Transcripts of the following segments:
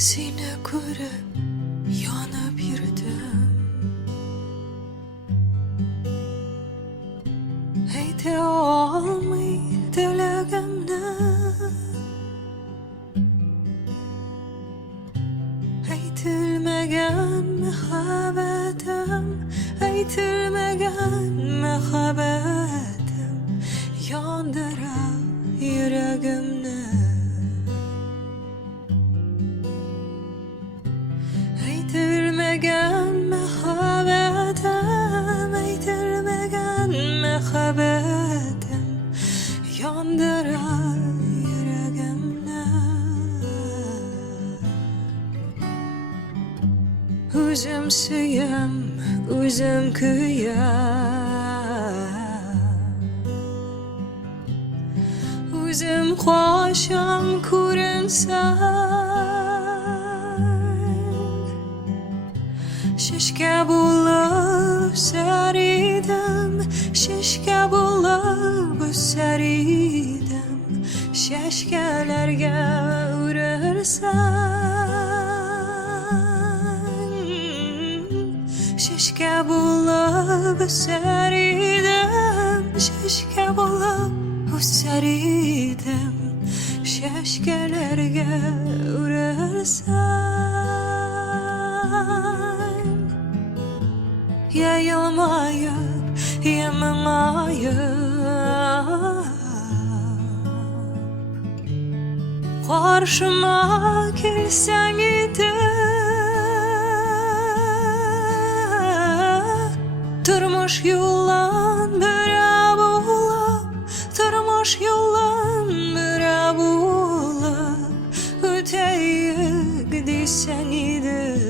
Sine görüp yanıp yürüdüm. Eyte olmay dileğimden, eytilmegen muhabbetim, eytilmegen muhabbetim yandıra yüreğimden. Eytilmegen muhabbetim, eytilmegen muhabbetim yandıra yüreğimden. Özüm suyum, özüm kıyam, özüm hoşam kurunsan. Şişke bulup seridim, şişke bulup seridim. Şeşkelerge uğrarsan, şişke bulup seridim, şişke bulup seridim. Şeşkelerge uğrarsan, yayılmayıp yeminayıp karşıma gelsen idi, durmuş yollan bire bulup, durmuş yollan bire bulup öteye gidesen idi.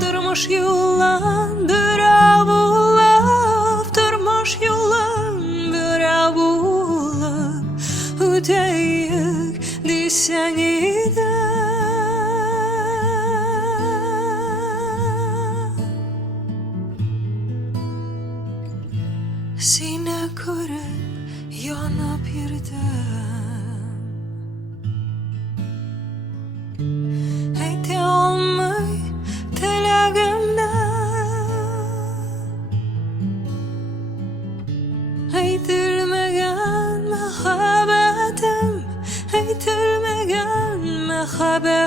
Durmuş yollan bire bulup, durmuş yollan bire bulup öteye gidsen idi. Sine görüp yanıp yürüdüm. Eyte olmay dileğimden, eytilmegen muhabbetim, eytilmegen muhabbetim